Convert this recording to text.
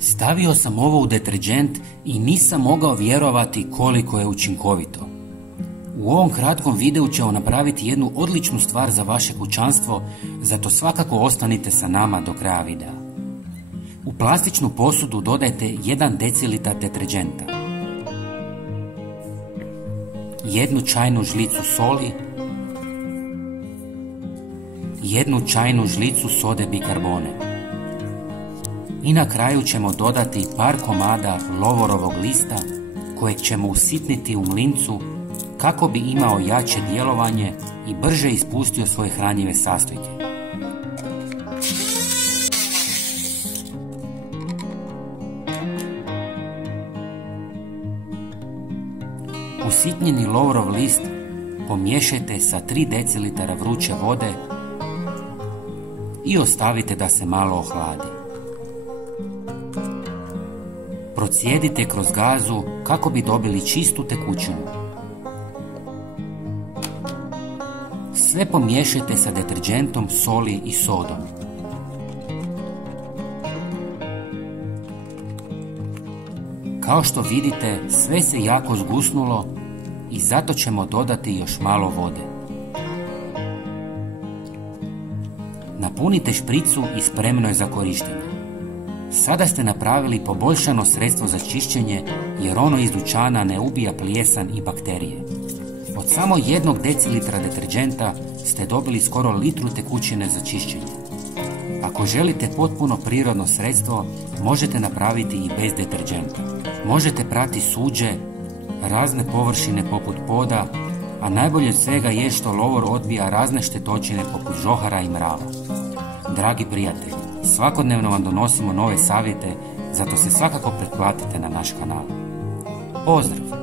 Stavio sam ovo u deterdžent i nisam mogao vjerovati koliko je učinkovito. U ovom kratkom videu ćemo napraviti jednu odličnu stvar za vaše kućanstvo, zato svakako ostanite sa nama do kraja videa. U plastičnu posudu dodajte 1 decilitar deterdženta, 1 čajnu žlicu soli, 1 čajnu žlicu sode bikarbone. I na kraju ćemo dodati par komada lovorovog lista kojeg ćemo usitniti u mlincu kako bi imao jače djelovanje i brže ispustio svoje hranjive sastojke. Usitnjeni lovorov list pomiješajte sa 3 decilitara vruće vode i ostavite da se malo ohladi. Procijedite kroz gazu kako bi dobili čistu tekućinu. Sve pomiješajte sa deterdžentom, soli i sodom. Kao što vidite, sve se jako zgusnulo i zato ćemo dodati još malo vode. Napunite špricu i spremno je za korištenje. Sada ste napravili poboljšano sredstvo za čišćenje jer ono iz dućana ne ubija plijesan i bakterije. Od samo 1 decilitra deterdženta ste dobili skoro litru tekućine za čišćenje. Ako želite potpuno prirodno sredstvo, možete napraviti i bez deterdženta. Možete prati suđe, razne površine poput poda, a najbolje od svega je što lovor odbija razne štetočine poput žohara i mrava. Dragi prijatelji, svakodnevno vam donosimo nove savjete, zato se svakako pretplatite na naš kanal. Pozdrav!